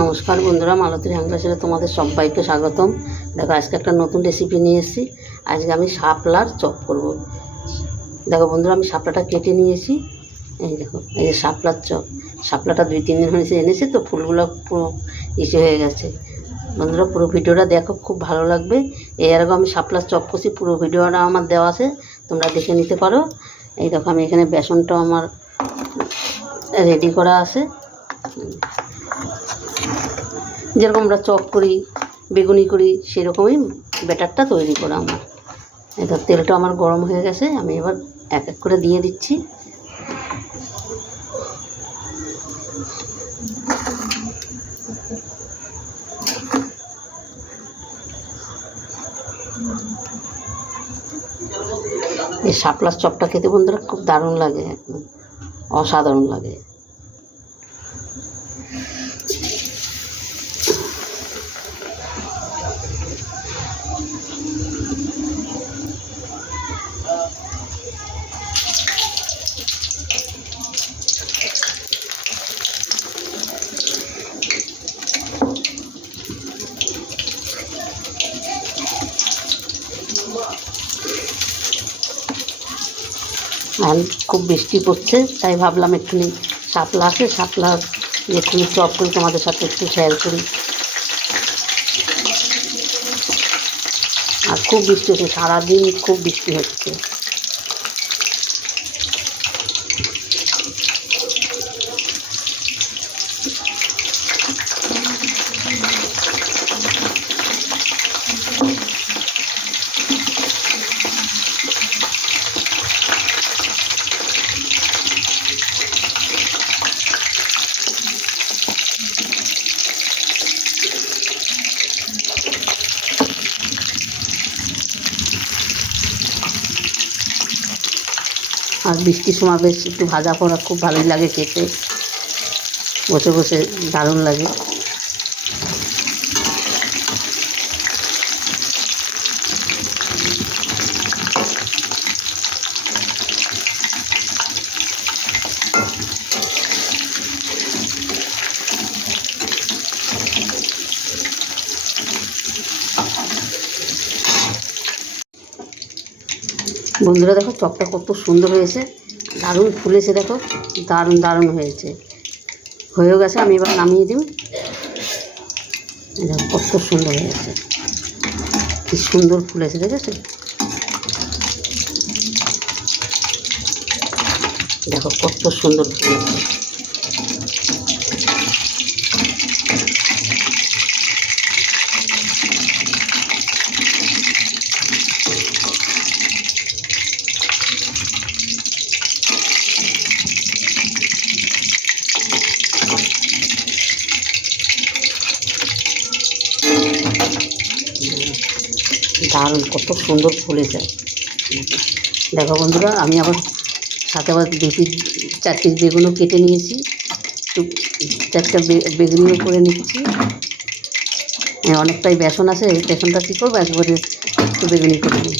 নমস্কার বন্ধুরা, মালতীর হ্যাংলাসে তোমাদের সবাইকে স্বাগতম। দেখো, আজকে একটা নতুন রেসিপি নিয়ে এসেছি। আজকে আমি শাপলার চপ করব। দেখো বন্ধুরা, আমি শাপলাটা কেটে নিয়েছি। এই দেখো, এই যে শাপলার চপ। শাপলাটা 2-3 দিন হয়েছে এনেছি, তো ফুলগুলো পুরো ইসে হয়ে গেছে। বন্ধুরা, পুরো ভিডিওটা দেখো, খুব ভালো লাগবে। এর আগে আমি শাপলার চপ করছি, পুরো ভিডিওটা আমার দেওয়া আছে, তোমরা দেখে নিতে পারো। এই দেখো, আমি এখানে বেসনটা আমার রেডি করা আছে। যেরকম আমরা চপ করি, বেগুনি করি, সেরকমই ব্যাটারটা তৈরি করা আমার। এটা তেলটা আমার গরম হয়ে গেছে, আমি এবার এক এক করে দিয়ে দিচ্ছি। এই শাপলার চপটা খেতে বন্ধুরা খুব দারুণ লাগে, একদম অসাধারণ লাগে। আর খুব বৃষ্টি পড়ছে, তাই ভাবলাম একটুখানি শাপলা আছে, শাপলা একটুখানি চপ করি, তোমাদের সাথে একটু শেয়ার করি। আর খুব বৃষ্টি হচ্ছে, সারাদিন খুব বৃষ্টি হচ্ছে। আর বৃষ্টির সময় বেশ একটু ভাজা পোড়া খুব ভালোই লাগে খেতে, বসে বসে দারুণ লাগে। বন্ধুরা দেখো, চপটা কত সুন্দর হয়েছে, দারুণ ফুলেছে। দেখো, দারুণ দারুণ হয়েছে, হয়েও গেছে। আমি এবার নামিয়ে দিই। দেখো কত সুন্দর হয়েছে, কি সুন্দর ফুলেছে, দেখেছো? দেখো কত সুন্দর ফুলেছে। দারুণ, কত সুন্দর ফুলেছে। দেখো বন্ধুরা, আমি আবার সাথে আবার 2-4 পিস বেগুনও কেটে নিয়েছি, একটু 4টা বেগুনিও করে নিচ্ছি। অনেকটাই বেসন আছে, বেসনটা কী করবো, একবারে একটু বেগুনি করে নিই।